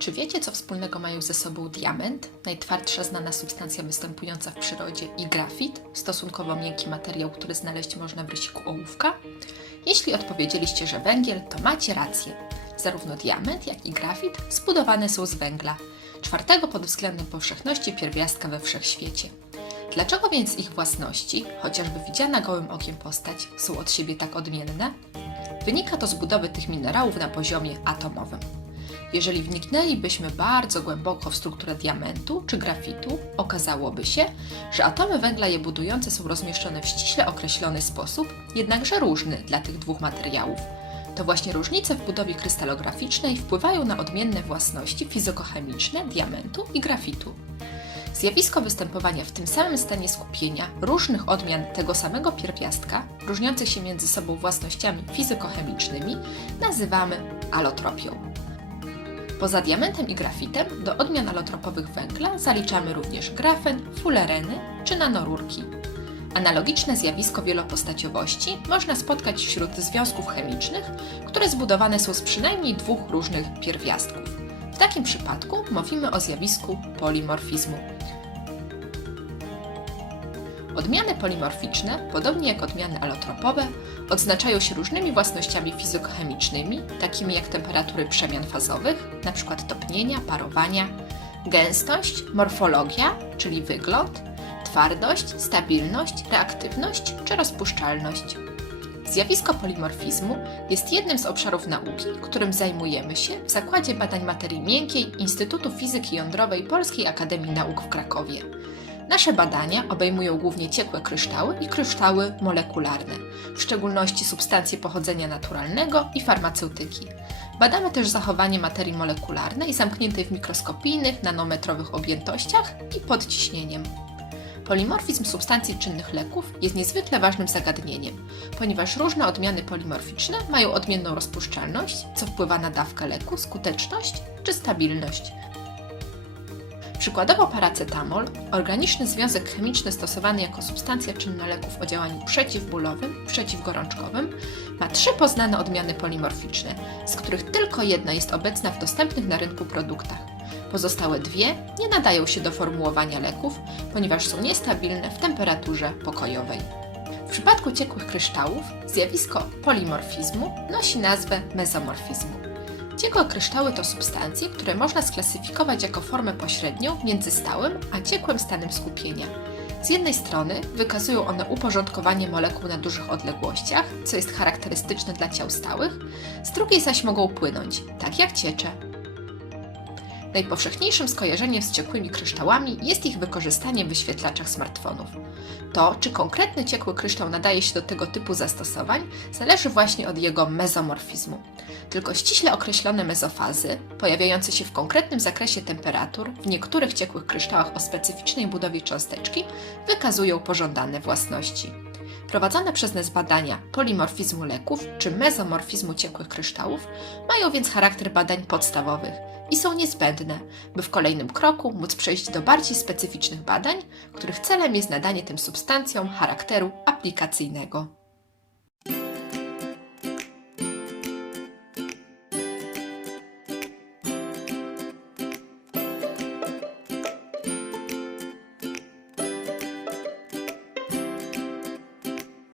Czy wiecie, co wspólnego mają ze sobą diament, najtwardsza znana substancja występująca w przyrodzie, i grafit, stosunkowo miękki materiał, który znaleźć można w rysiku ołówka? Jeśli odpowiedzieliście, że węgiel, to macie rację. Zarówno diament, jak i grafit zbudowane są z węgla, czwartego pod względem powszechności pierwiastka we wszechświecie. Dlaczego więc ich własności, chociażby widziana gołym okiem postać, są od siebie tak odmienne? Wynika to z budowy tych minerałów na poziomie atomowym. Jeżeli wniknęlibyśmy bardzo głęboko w strukturę diamentu czy grafitu, okazałoby się, że atomy węgla je budujące są rozmieszczone w ściśle określony sposób, jednakże różny dla tych dwóch materiałów. To właśnie różnice w budowie krystalograficznej wpływają na odmienne własności fizykochemiczne diamentu i grafitu. Zjawisko występowania w tym samym stanie skupienia różnych odmian tego samego pierwiastka, różniących się między sobą własnościami fizykochemicznymi, nazywamy alotropią. Poza diamentem i grafitem do odmian alotropowych węgla zaliczamy również grafen, fulereny czy nanorurki. Analogiczne zjawisko wielopostaciowości można spotkać wśród związków chemicznych, które zbudowane są z przynajmniej dwóch różnych pierwiastków. W takim przypadku mówimy o zjawisku polimorfizmu. Odmiany polimorficzne, podobnie jak odmiany alotropowe, odznaczają się różnymi własnościami fizykochemicznymi, takimi jak temperatury przemian fazowych, np. topnienia, parowania, gęstość, morfologia, czyli wygląd, twardość, stabilność, reaktywność czy rozpuszczalność. Zjawisko polimorfizmu jest jednym z obszarów nauki, którym zajmujemy się w Zakładzie Badań Materii Miękkiej Instytutu Fizyki Jądrowej Polskiej Akademii Nauk w Krakowie. Nasze badania obejmują głównie ciekłe kryształy i kryształy molekularne, w szczególności substancje pochodzenia naturalnego i farmaceutyki. Badamy też zachowanie materii molekularnej zamkniętej w mikroskopijnych, nanometrowych objętościach i pod ciśnieniem. Polimorfizm substancji czynnych leków jest niezwykle ważnym zagadnieniem, ponieważ różne odmiany polimorficzne mają odmienną rozpuszczalność, co wpływa na dawkę leku, skuteczność czy stabilność. Przykładowo paracetamol, organiczny związek chemiczny stosowany jako substancja czynna leków o działaniu przeciwbólowym, przeciwgorączkowym, ma trzy poznane odmiany polimorficzne, z których tylko jedna jest obecna w dostępnych na rynku produktach. Pozostałe dwie nie nadają się do formułowania leków, ponieważ są niestabilne w temperaturze pokojowej. W przypadku ciekłych kryształów zjawisko polimorfizmu nosi nazwę mezomorfizmu. Ciekłe kryształy to substancje, które można sklasyfikować jako formę pośrednią między stałym a ciekłym stanem skupienia. Z jednej strony wykazują one uporządkowanie molekuł na dużych odległościach, co jest charakterystyczne dla ciał stałych, z drugiej zaś mogą płynąć, tak jak ciecze. Najpowszechniejszym skojarzeniem z ciekłymi kryształami jest ich wykorzystanie w wyświetlaczach smartfonów. To, czy konkretny ciekły kryształ nadaje się do tego typu zastosowań, zależy właśnie od jego mezomorfizmu. Tylko ściśle określone mezofazy, pojawiające się w konkretnym zakresie temperatur w niektórych ciekłych kryształach o specyficznej budowie cząsteczki, wykazują pożądane własności. Prowadzone przez nas badania polimorfizmu leków czy mezomorfizmu ciekłych kryształów mają więc charakter badań podstawowych i są niezbędne, by w kolejnym kroku móc przejść do bardziej specyficznych badań, których celem jest nadanie tym substancjom charakteru aplikacyjnego.